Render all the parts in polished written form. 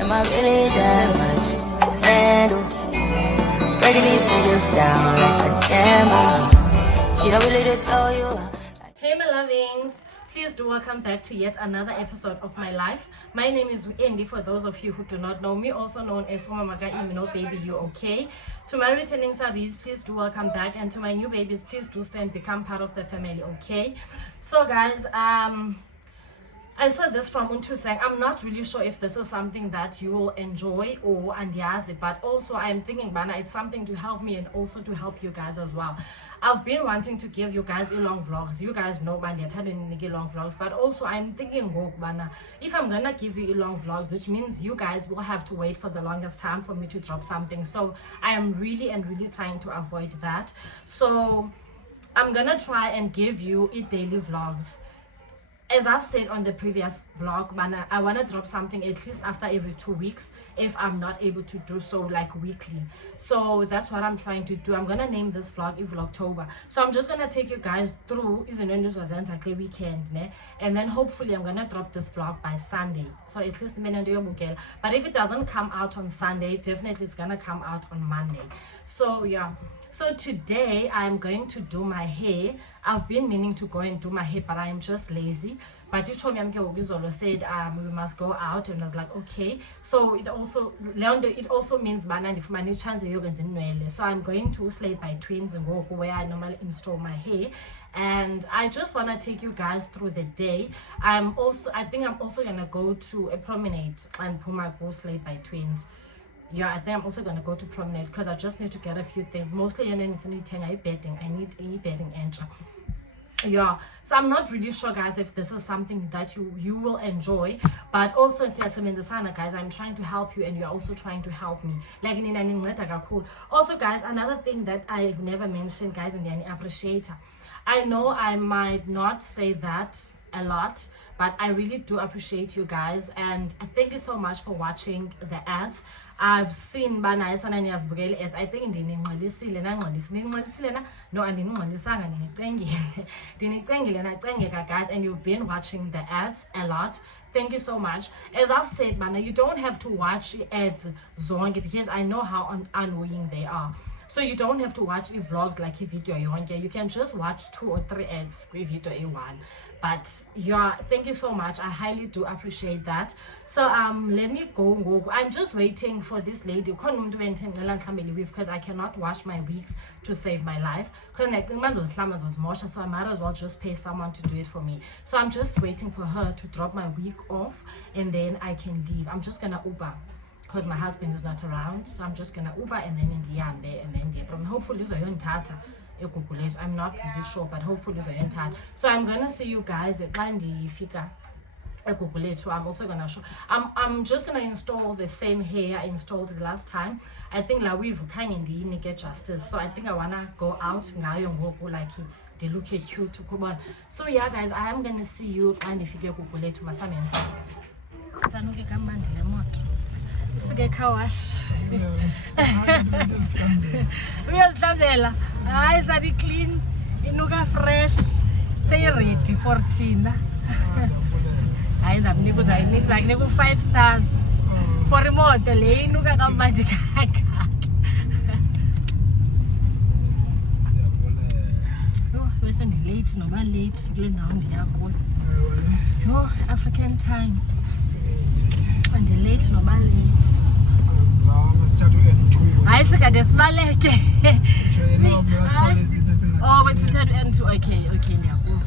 Am I really that much? And breaking these figures down like a camera. You don't really just know you. Hey my lovings, please do welcome back to yet another episode of my life. My name is Andy, for those of you who do not know me, also known as Umamaka Imino Baby You Okay. To my returning subbies, please do welcome back, and to my new babies, please do stay and become part of the family, okay? So guys, I saw this from Untu saying, I'm not really sure if this is something that you will enjoy or andiazi, but also I'm thinking, Bana, it's something to help me and also to help you guys as well. I've been wanting to give you guys long vlogs. You guys know, man, they're telling me long vlogs, but also I'm thinking, Bana, if I'm gonna give you long vlogs, which means you guys will have to wait for the longest time for me to drop something. So I am really trying to avoid that. So I'm gonna try and give you daily vlogs. As I've said on the previous vlog, I want to drop something at least after every 2 weeks if I'm not able to do so like weekly. So that's what I'm trying to do. I'm going to name this vlog Vlogtober. So I'm just going to take you guys through the weekend. And then hopefully I'm going to drop this vlog by Sunday. So at least but if it doesn't come out on Sunday, definitely it's going to come out on Monday. So yeah. So today I'm going to do my hair. I've been meaning to go and do my hair, but I'm just lazy. But you told me said we must go out, and I was like, okay. So it also means so I'm going to Slate by Twins and go where I normally install my hair. And I just want to take you guys through the day. I think I'm also gonna go to a promenade and Puma go Slate by Twins. Yeah, I think I'm also gonna go to promenade because I just need to get a few things. Mostly I need bedding. I need a bedding entry. Yeah, so I'm not really sure, guys, if this is something that you will enjoy, but also guys, I'm trying to help you and you're also trying to help me. Also guys, another thing that I've never mentioned, guys, and the appreciator. I know I might not say that a lot, but I really do appreciate you guys, and thank you so much for watching the ads. I've seen ads. I think guys, and you've been watching the ads a lot. Thank you so much. As I've said, you don't have to watch ads zonke because I know how annoying they are. So you don't have to watch vlogs like a video. You can just watch 2 or 3 ads per video A1. But yeah, thank you so much. I highly do appreciate that. So let me go. I'm just waiting for this lady because I cannot wash my wigs to save my life. So I might as well just pay someone to do it for me. So I'm just waiting for her to drop my wig off and then I can leave. I'm just gonna Uber because my husband is not around, so I'm just gonna Uber and then in the end and then the hopefully I'm not really sure, but hopefully so I'm gonna see you guys at fika. I'm also gonna show. I'm just gonna install the same hair I installed the last time. I think we've kind of get justice, so I think I wanna go out like they look cute. So yeah, guys, I am gonna see you and if you get suke car wash uyazihlambela hayi sadi clean inuka fresh say ready for thina hayi zamnika like neku 5 stars for imoto le inuka kamanje kaka bese ndi late noma late kule ndawo ndiyakuyo yo African time and late noma late hayi sikade sibaleke oh but sithathu n2 okay ndiyakuva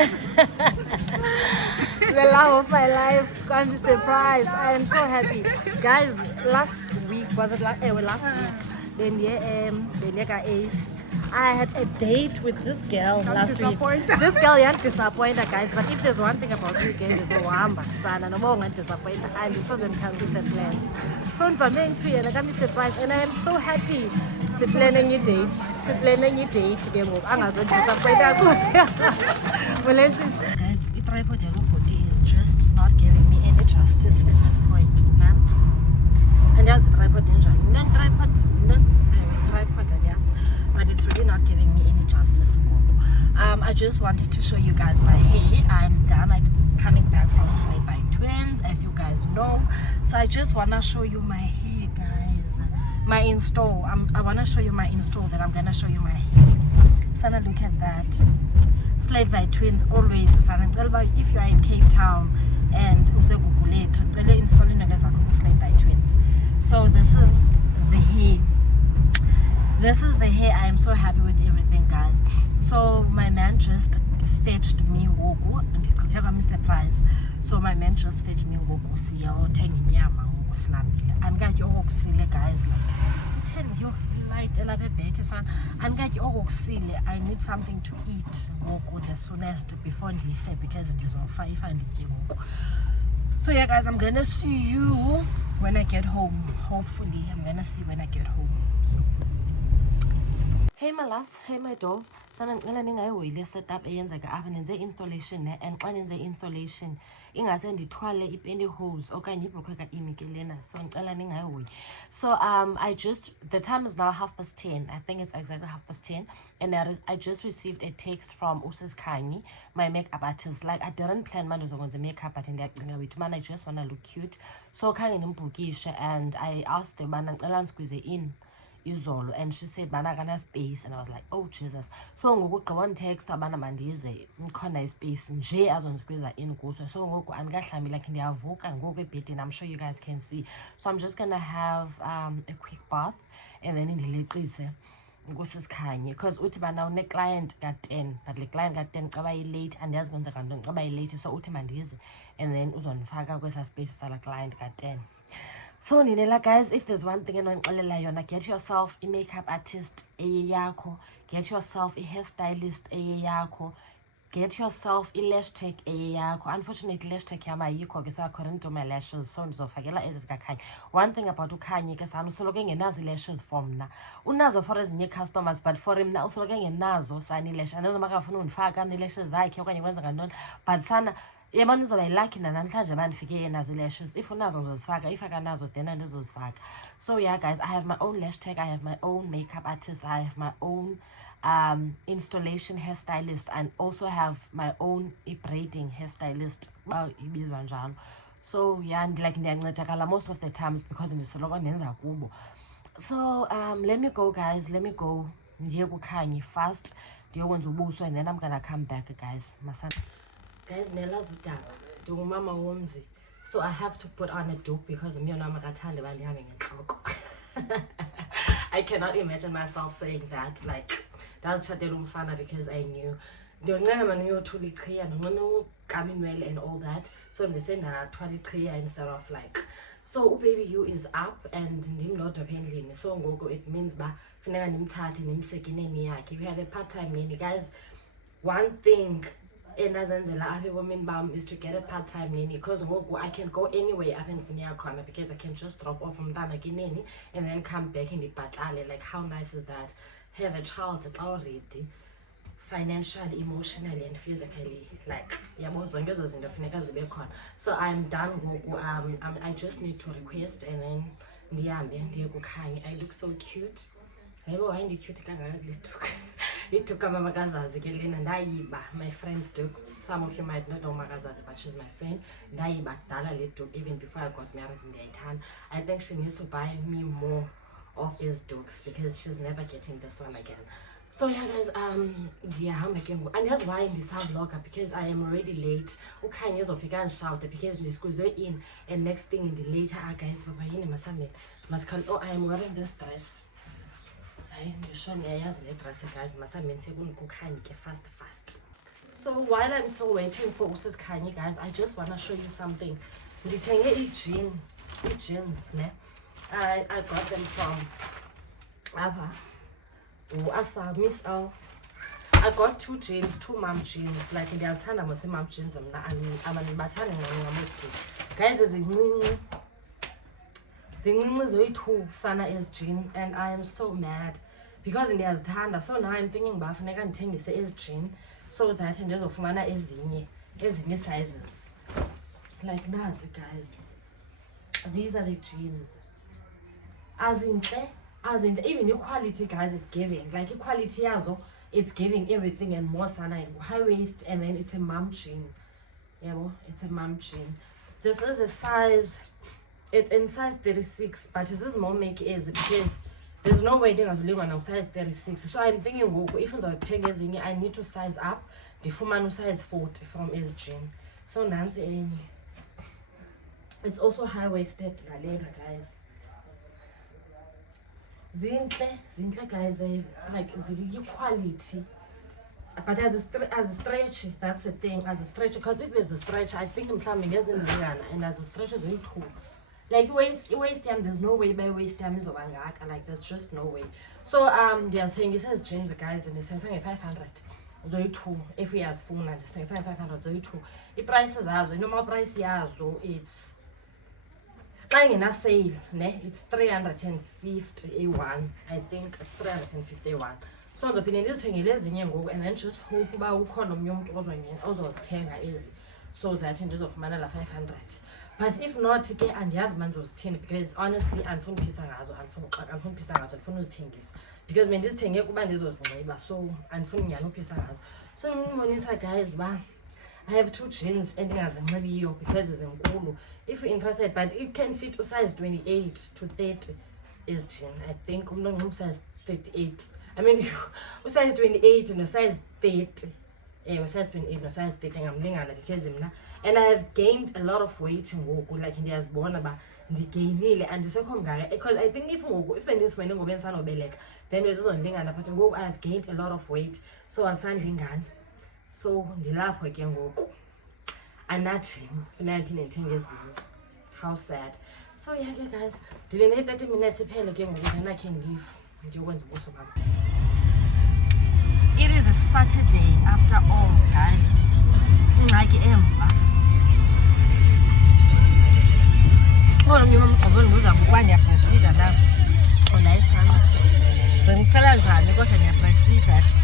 The love of my life, Kandi surprise. I am so happy. Guys, last week, was it last week? Then Ace. I had a date with this girl last week. This girl can't disappoint her, guys. But if there's one thing about you guys, is Wamba, son, and I won't disappoint her. And it doesn't cancel the plans. So I'm planning to and I can be surprised, and I am so happy. Planning a date. Planning a date. I'm not disappoint her. Well, let's see. Guys, the tripod is just not giving me any justice at this point. And there's a tripod danger. Tripod, I guess. But it's really not giving me any justice. I just wanted to show you guys my hair. I'm done. I'm coming back from Slay by Twins, as you guys know. So I just want to show you my hair, guys. My install. I want to show you my install that I'm going to show you my hair. Sana, look at that. Slay by Twins always. Sana, if you are in Cape Town and Slay by Twins. So this is the hair. This is the hair. I am so happy with everything, guys. So my man just fetched me wogu and he could tell me the price. So my man just fetched me wogu siya or 10 nyama wogu slambile. And got your wogu sile, guys, like 10 your light elabe bake son. And got your wogu sile. I need something to eat wogu the soonest before the fair because it is on 5 and the wogu. So yeah, guys, I'm gonna see you when I get home. Hopefully I'm gonna see when I get home. So hey my loves, hey my dolls. Sana ngicela ningayihoyile setup eyenzeka apha nenze installation and xa nenze installation ingase ndithwale ipeni hose okanye ibhrukhwe ka-Imi ke lena. So ngicela ningayihoyi. So I just, the time is now 10:30. I think it's exactly 10:30, and I just received a text from Usis Khanyi, my makeup artist. Like I didn't plan manje zokwenza makeup but ndiyacinga with man, I just want to look cute. So khange nimbhukishe and I asked them bana ngicela squeeze in izolo, and she said bana kana space, and I was like, oh Jesus. So ngokugqiba text abana mandize ngikhona ispace nje azondiskwiza in kuso. So ngoku andikahlambile like ndiyavuka ngoku ebhedini. I'm sure you guys can see. So I'm just gonna have a quick bath and then ndileqise ngusisikhanye because uthi bana une client ka-10 but le client ka-10 caba yi-late andiyazi kwenzeka ntoni caba yi-late. So uthi mandize and then uzondifaka kwesa space sala client ka-10. So Ninela, guys, if there's one thing yona, get yourself a makeup artist eyeyakho, get yourself a hairstylist eyeyakho, get yourself a lash tech eyeyakho. Unfortunately lash tech yama ayikho, so I couldn't do my lashes, so ndizofakela ezi zikaKhanyi. One thing about uKhanyi ke sana usoloke ngenazo lashes for mna. Unazo for ezinye customers but for mna usoloke ngenazo sani lash. Andizomaka afuna undifaka ne lashes zakhe okanye kwenza ngantoni, but sana yabona uzoba lucky namhlanje bandifike nazo lashes. If unazo uzozifaka, if akanazo then andizozifaka. So yeah guys, I have my own lash tech, I have my own makeup artist, I have my own installation hairstylist, and also have my own braiding hairstylist. Well, ibizwa njalo. So yeah, ndiyancedakala most of the times because ndisoloko ndenza kubo. So let me go guys, let me go ndiye kuKhanyi fast ndiyokwenza ubuso, and then I'm gonna come back guys. Guys, nelazi udaba ndingumama womzi, so I have to put on a dupe because umyeni wami akathandi bandihambe ngentloko. I cannot imagine myself saying that, like ndazitshatela umfana because I knew ndiyonqena mani uyothula iqhiya, ndonqena ukama inwele and all that. So ndise ndathwala iqhiya instead of like, so ubaby you is up and ndim ndodwa apha endlini. So ngoku it means ba funeka ndimthathe ndimseke ineni yakhe. We have a part-time nanny guys. One thing endazenzela apha ebomini bam is to get a part-time nanny because ngoku I can go anywhere apha endifuna iya khona because I can just drop off umntana kineni and then come back ndibhatale. Like how nice is that? Have a child xa already financially, emotionally and physically, like yabo zonke ezo zinto funeka zibe khona. So I'm done ngoku. I just need to request and then ndihambe ndiye kuKhanyi. I look so cute. Yebo hayi ndi-cute kangaka liduka. Ituka mama kazazi ke lena ndayiba. My friends do. Some of you might not know Makazazi, but she's my friend. Ndayiba dala le dog even before I got married in Ndiyayithanda. I think she needs to buy me more of his dogs because she's never getting this one again. So yeah guys, ndiyahamba ke ngoku. Andiyazi why ndisavlogger because I am already late. uKhanyi uzofika andishawuta because ndisqueezwe in, and next thing ndi-later. Guys, baba yini masameni masikhali. Oh, I am wearing this dress. Hayi ndisho niyayazi le dress guys, masameni sekundikuKhanyi ke fast. So while I'm still waiting for Usis Kanye, guys, I just want to show you something. Jeans, ne? I got them from Asa Miss L. I got 2 jeans, 2 mom jeans. Like in the stand, I'm saying mom jeans. I'm battling guys. Is in 2 Sana is jean, and I am so mad because in the stand. So now I'm thinking about if I can take this is jean, so that in just of mana is in sizes. Like Nazi, guys. These are the jeans. As in even equality, guys, is giving. Like equality also, it's giving everything and more. Sana high waist, and then it's a mom jean. Yeah, well, it's a mom jean. This is a size. It's in size 36, but this is more make easy because there's no way they are living on size 36. So I'm thinking, well, if I need to size up the woman size 40 from his jean. So Nancy, it's also high waisted later, guys. Zintle guys, like the quality. But as a stretch, that's the thing. As a stretch, because if it's a stretch, I think I'm coming as in and as a stretch is way too. Like waist time, there's no way by waist time is over like there's just no way. So there's thing it says jeans, guys, and it's saying 500. So 2 if we has full and it's saying 500 so 2. The prices are so normal price so it's like in a sale, ne? It's 351. I think it's 351. So the opinion is saying it is the young and then just hope about also easy so that in just of manala 500. But if not, okay, and the husband was 10 because honestly, I'm from Pisangazo, because when this thing was neighbor, so I'm from Yano Pisangazo. So, Monisa guys, I have 2 jeans ending as a maybe because it's in Kulu. If you're interested, but it can fit to size 28 to 30 is jean. I think size 38. I mean, size 28 and size 30. Size 28 and size 30. I'm living because and I have gained a lot of weight in Woku, like in the as born about the gain and the second guy. Because I think if this when you son be like, then there's on thing and I have gained a lot of weight. So I'm sanding gun. So the laugh again woke. And that 19 years. How sad. So yeah, guys, delay 30 minutes again and I can leave. It is a Saturday after all, guys. Like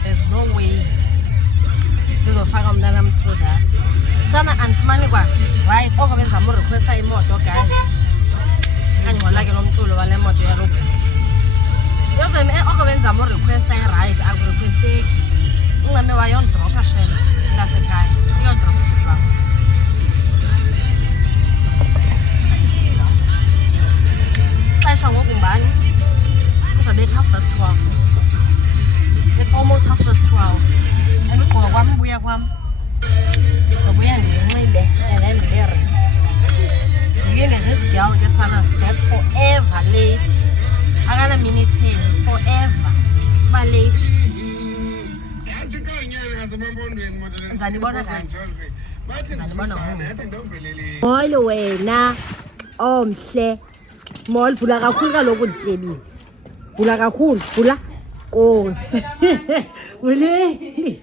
there's no way ndizofaka umntanam through that. Sana andifumani kwa right okwenza mo request imoto, guys. Andingolake lo mculo wale moto ya Robert. Yozeme okwenza mo request right akurequest ungame wayon drop ashela lasekhaya. Yon drop. Xesha ngokumbani kuzabetha 12:30. It's almost 12:30. Emigqoka kwami ubuya kwami zobuya ndinxibe and then ndibe ready. Ndilinde this girl ke sana that's forever late. Akana minute 10 forever ba late. Ndizanibona guys. Ndizanibona molo wena omhle. Mol vula kakhulu kaloku ndityebile. Vula kakhulu, vula. Nkosi. Wele.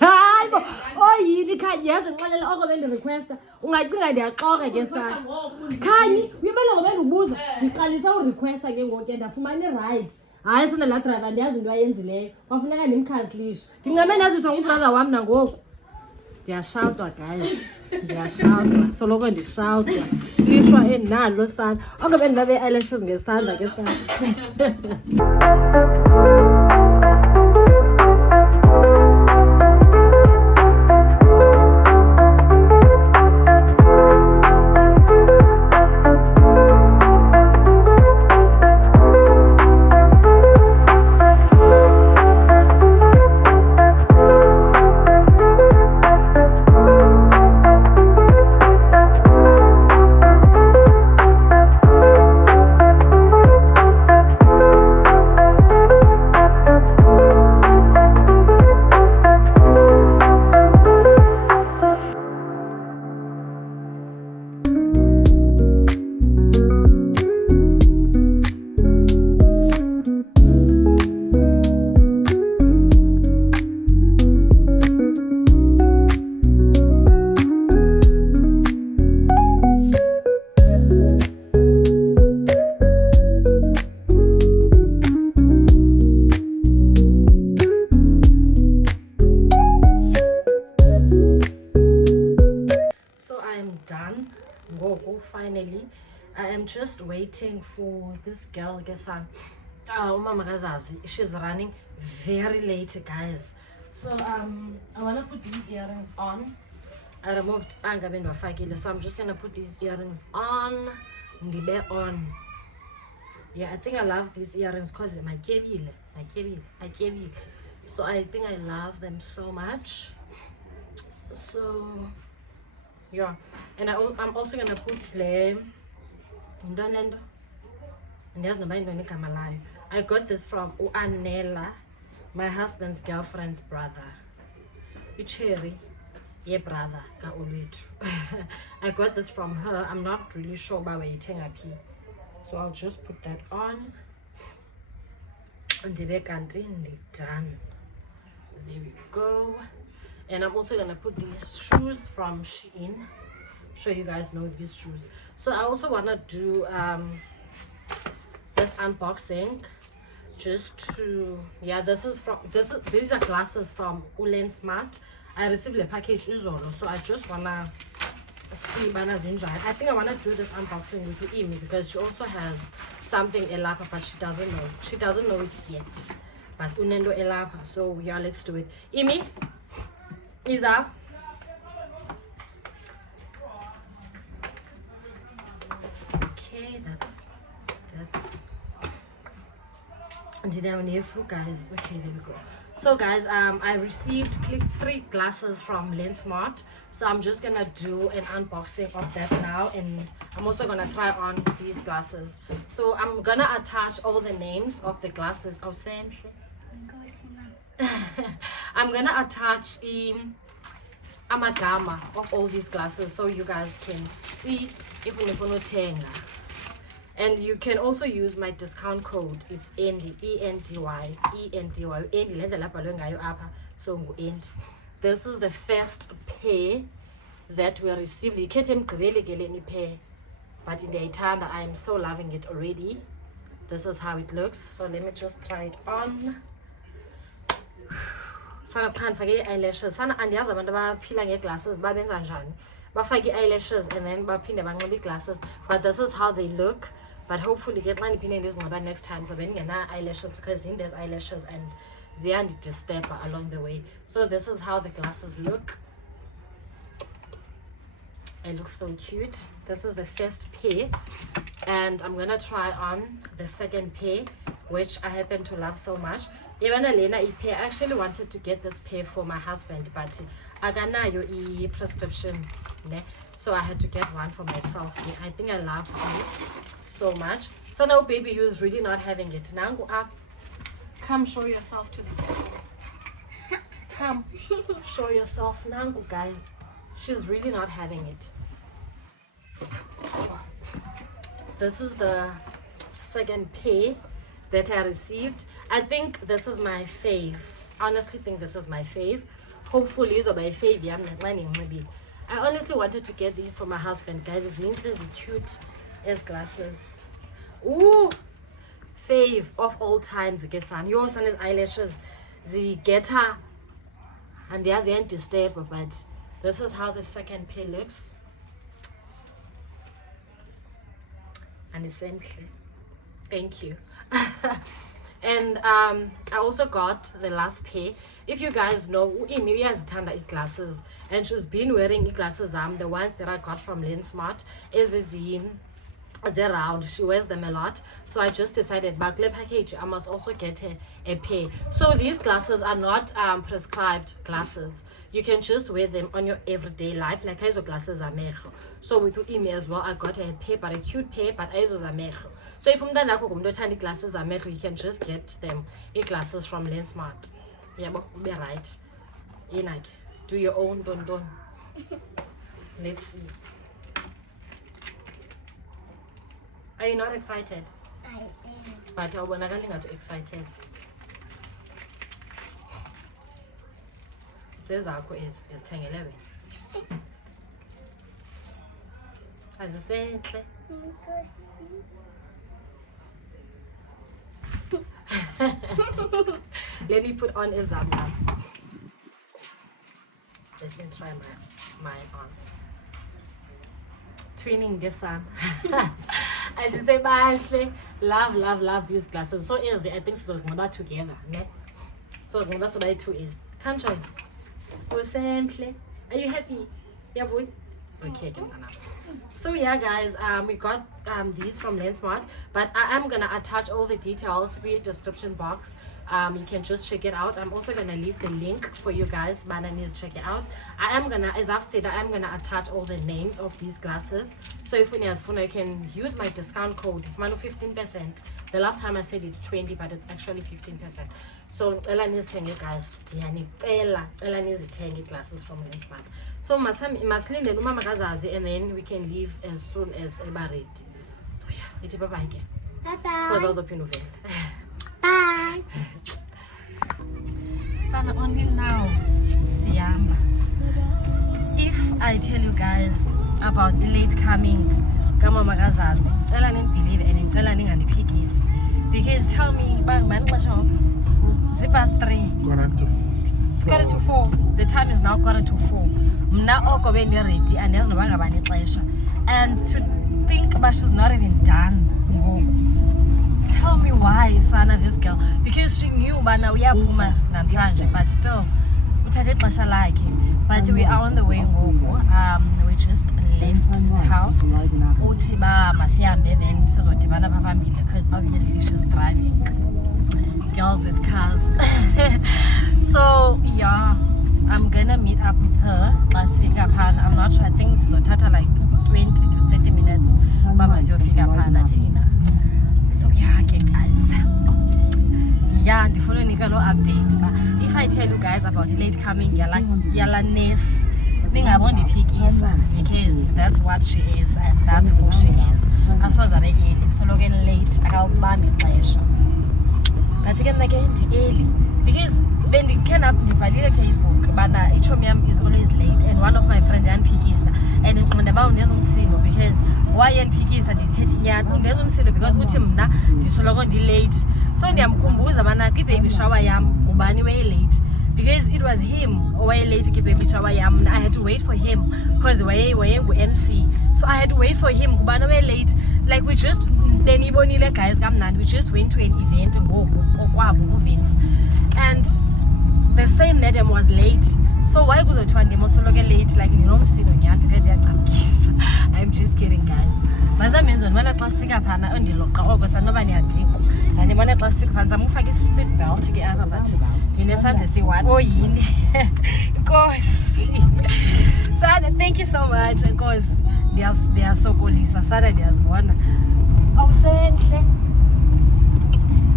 Hayi bo, oyini Khanyi yazi ngixelela oko bendirequesta ungacinga ndiyaxoka ke sana. Khanyi uyibele ngoba ndibuza ndiqalisa urequesta ke ngoku ndafumana i-right. Hayi sana la driver ndiyazi into ayenzileyo. Kwafuneka ndimkhansilishe. Ndingcame naziswa ngubrother wami nangoku. Ndiyashawutwa guys. Ndiyashawutwa. Soloko ndishawutwa. Lishwa enalo sana. Oko bendabe eyelashes ngesandla ke sana. finally I am just waiting for this girl Gesan. Umama kazazi, she's running very late, guys. So I wanna put these earrings on. I removed Angabin Wafakile, so I'm just gonna put these earrings on. Ndibe on. Yeah, I think I love these earrings because my kebile. So I think I love them so much. So yeah, and I'm also gonna put le ndonendo. And there's nobody doing Kamalai. I got this from Anela, my husband's girlfriend's brother. Icheri, yeah, brother, ka oluethu. I got this from her. I'm not really sure about waiting up here. So I'll just put that on. And done. There we go. And I'm also gonna put these shoes from Shein. Sure you guys know these shoes. So I also wanna do this unboxing just to, yeah, these are glasses from Ulen Smart. I received a package Uzolo, so I just wanna see Bana's Ninja. I think I wanna do this unboxing with Imi because she also has something Elapa, but she doesn't know it yet. But Unendo Elapa, so yeah, let's do it. Imi, is up. Okay, that's and down here for guys. Okay, there we go. So guys, I received 3 glasses from Lensmart, so I'm just gonna do an unboxing of that now, and I'm also gonna try on these glasses. So I'm gonna attach all the names of the glasses. Oh, same. I'm gonna attach amagama of all these glasses so you guys can see if you. And you can also use my discount code. It's ENDY, ENDY, so END. This is the first pair that we received. But in the Itanda, I am so loving it already. This is how it looks. So let me just try it on. Sana can't forget eyelashes. Sana and the other one glasses, bafake eyelashes and then bapinde glasses. But this is how they look. But hopefully get my opinion is not next time. So when eyelashes, because in there's eyelashes and they are disturb along the way. So this is how the glasses look. It looks so cute. This is the first pair, and I'm gonna try on the second pair, which I happen to love so much. Even Elena, I actually wanted to get this pair for my husband, but I got a prescription, so I had to get one for myself. I think I love these so much. So now baby you is really not having it. Now go up. Come show yourself to the camera. Come show yourself. Nangu guys. She's really not having it. This is the second pair that I received. I think this is my fave. Honestly think this is my fave. Hopefully it's my fave. I'm not running maybe. I honestly wanted to get these for my husband, guys. It's really cute as glasses. Ooh, fave of all times. Your son is eyelashes. The get her and there's the anti-step, but this is how the second pair looks. And essentially, thank you. And I also got the last pair. If you guys know, maybe has Tanda glasses, and she's been wearing glasses. The ones that I got from Lensmart is around. She wears them a lot, so I just decided back package I must also get a pair. So these glasses are not prescribed glasses. You can just wear them on your everyday life, like I glasses are mejo. So with Imi as well, I got a pair, but a cute pair, but I was a mejo. So if I'm glasses are mejo, you can just get them glasses from Lensmart. Yeah, but be right. Do your own don. Let's see. Are you not excited? I am. But I want to get excited. Says Aqua is 10-11. As I said, let me put on a Zambia. Let me try mine on. twinning this son. As you say, love these glasses. So easy. I think so it's not together. Ne? So it's not so too easy. Can't you? Are you happy? Yeah, boy. Okay, so yeah guys, we got these from Lensmart, but I am gonna attach all the details in the description box. You can just check it out. I'm also gonna leave the link for you guys, but I need to check it out. I am gonna, as I've said, I am gonna attach all the names of these glasses, so if you can use my discount code 15%. The last time I said it's 20, but it's actually 15%. So Ella needs 10 guys. Ella needs 10 glasses from Lensmart. So maslinde umama kazazi, and then we can leave as soon as eba ready. So yeah, it's bye bye again. Bye bye. Bye. Sana only now siyama. If I tell you guys about late coming kamama kazazi, cela nibelieve and cela ningandiphikisi, because tell me bani xesha past 3 it's quarter to 4. The time is now quarter to 4. Mna oko bendiready and yazi noba ngabani ixesha, and to think but she's not even done. Tell me why, Sana, this girl, because she knew bana uyaphuma namhlanje, but still uthathe ixesha lakhe. But we are on the way ngoku. We just left the house. Uthi ba masihambe then sizodibana pha phambili, because obviously she's driving. Girls with cars. So yeah, I'm gonna meet up with her last week. I'm not sure, I think sizothatha like 20 to 30 minutes baba siyofika phana thina. So yeah, okay guys, yeah, the following update. But if I tell you guys about late coming, yala ness ningabondi phikisa, because that's what she is and that's who she is. Asoza be early, so looking late akawubambi ixesha. But again early, because when the can up the Facebook, but ichomi yam is always late, and one of my friends yanphikisa, and ndaba unezomsilo, because why yanphikisa ndithethi nyani unezomsilo, because uthi mna ndisoloko late. So ndiyamkhumbuza bana kwi-baby shower yam ngubani way late, because it was him way late kwi-baby shower yam. I had to wait for him because waye ngu-MC, so I had to wait for him ngubani way late. Like we just then ibonile guys kamnandi, we just went to an event ngoku okwabo Vince, and the same madam was late. So why kuzothiwa ndimosoloke late, like ndinomsilo nyani, because iyacamkisa. I'm just kidding guys. Mazamenzo ndibona xa sifika phana ondiloqa oko sanoba ndiyadikwa, ndandibona xa sifika phana ndizamufaka i-seat belt ke apha, but ndinesandla esiyi-1 oyini. Nkosi Sana, thank you so much. Nkosi ndiyasokolisa Sana, ndiyazibona awusenhle.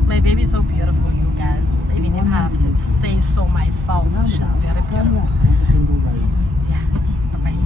My baby is so beautiful, you guys. Even if I have to say so myself, she's very beautiful. Yeah, bye-bye.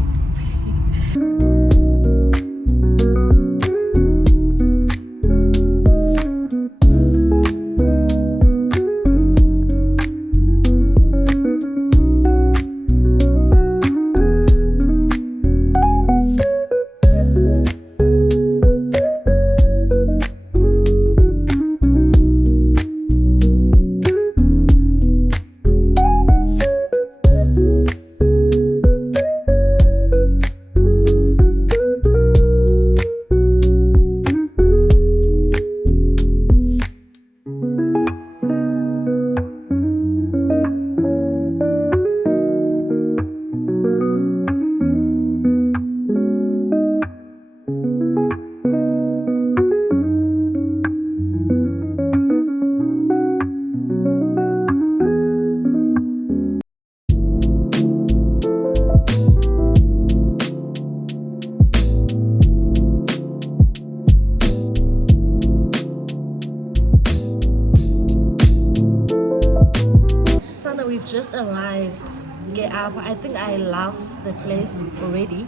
We've just arrived. I think I love the place already.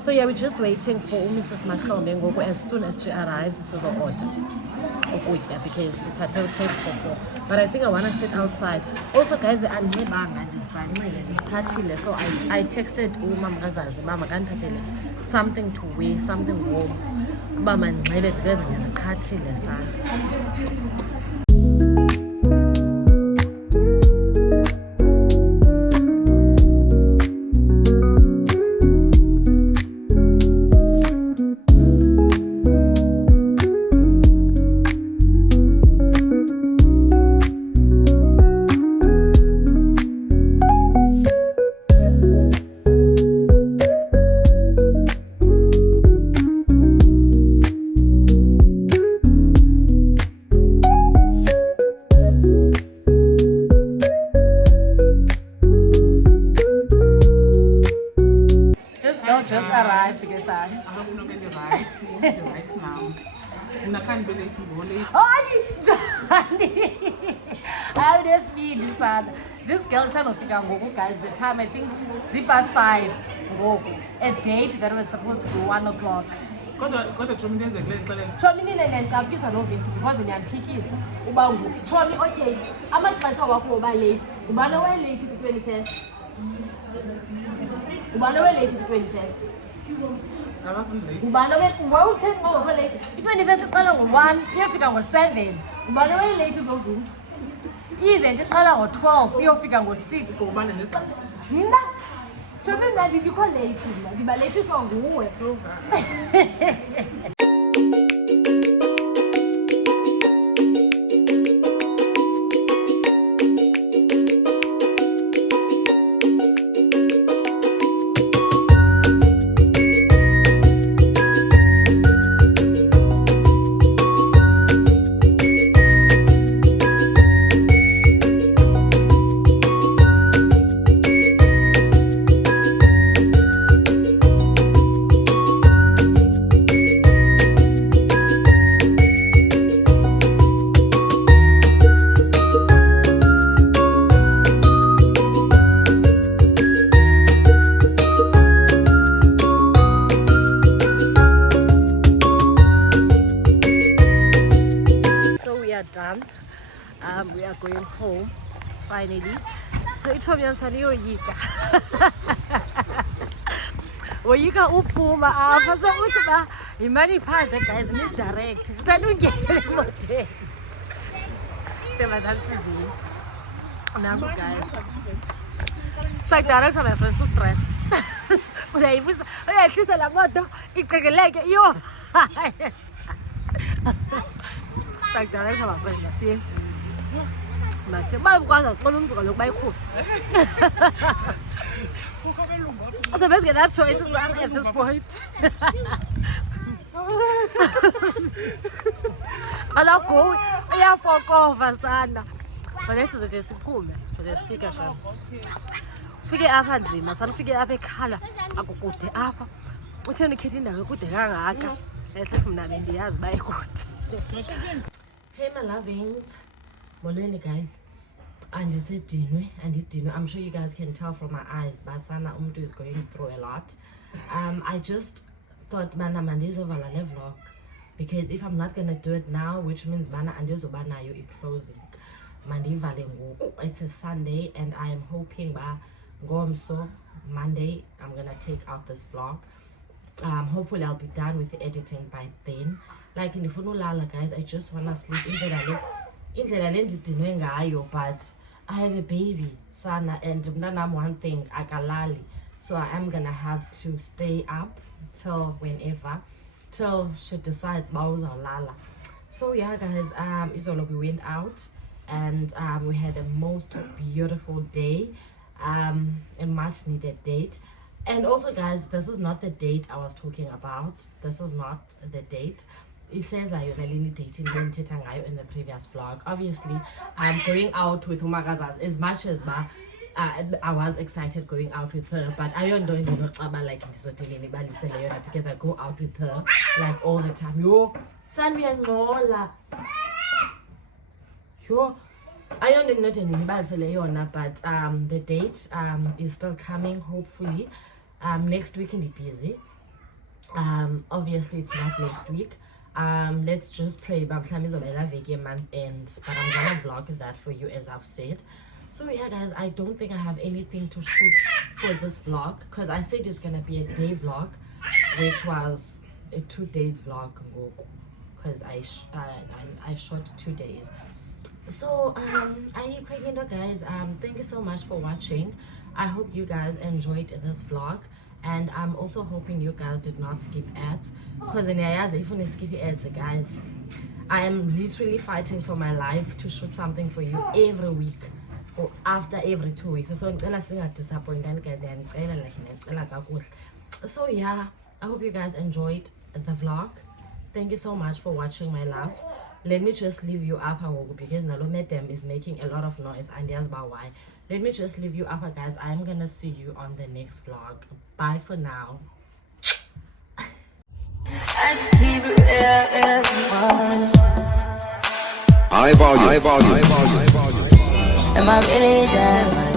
So yeah, we're just waiting for Mrs. Maklombe. As soon as she arrives, it's also order because it will take for. But I think I want to sit outside. Also guys, the so I texted Mama something to wear, something warm. Mama because there's a just arrived, guys. I'm not going to get the right now. And I can't be late to go late. Oh, Johnny! How does me decide? This girl is not going guys. The time I think it's past 5. A date that was supposed to be 1 o'clock. Kodwa Chomi ndenze kule ngicela. Chomi nina niyamcapukisa no Vince because niyaphikisa. Uba Chomi okay. Amaxesha wakho uba late. Ubani we late ku-21st? Ubani we late ku-21st? Ubani we-10 ngokho late. I-21st iqala ngo-1 iyofika ngo-7. Ubani we late no Vince? I-event iqala ngo-12 iyofika ngo-6. Ubani nesizathu. Mna Chomi mna ndibikho late mna. Ndiba late for nguwe. Done. We are going home finally. So it told me I'm saying Oyika. Oyika uphuma apha so uthi ba imali phandle guys ni direct. Sanungele motel. Shema zamsizini. Nangu guys. So direct my friends so stress. Uyayihlisa la moto iqekeleke iyo. Like that, I have a friend. See, Master, my brother told him to look by cook. So let's get that choice at this point. I'll go. I have for cover, Sanda. But this is just a pool for the speaker. Figure out how to some figure out a color. I go put the apple. What's on the kitchen? I put the hang. Let's live from that in the house by good. Hey my lovings, Molweni guys, and it's dinner. I'm sure you guys can tell from my eyes, Basana Umdu is going through a lot. I just thought Mana Mandizovala vlog because if I'm not gonna do it now, which means Mana Andizobana you closing. Mandivale it's a Sunday and I am hoping by Gomso Monday I'm gonna take out this vlog. Hopefully I'll be done with the editing by then. Like in the Funulala guys, I just wanna sleep but I have a baby, Sana, and I'm one thing, Akalali. So I am gonna have to stay up till whenever, till she decides Bauza or Lala. So yeah guys, Isolo, we went out and we had the most beautiful day, a much needed date. And also guys, this is not the date I was talking about. This is not the date. It says that you're dating in the previous vlog. Obviously, I'm going out with Umagazas as much as I was excited going out with her, but I don't know like because I go out with her like all the time. Yo, I don't know but the date is still coming. Hopefully, next week can be busy. Obviously it's not next week. Let's just pray month end, but I'm gonna vlog that for you as I've said. So yeah guys, I don't think I have anything to shoot for this vlog because I said it's gonna be a day vlog, which was a 2 days vlog because I shot 2 days. So guys, thank you so much for watching. I hope you guys enjoyed this vlog, and I'm also hoping you guys did not skip ads because in areas if you skip ads guys, I am literally fighting for my life to shoot something for you every week or after every 2 weeks. So so yeah, I hope you guys enjoyed the vlog. Thank you so much for watching my loves. Let me just leave you up because Nalomedem is making a lot of noise and there's about why. Let me just leave you up guys. I'm gonna see you on the next vlog. Bye for now. should keep it real, everyone. High volume. Am I really that much?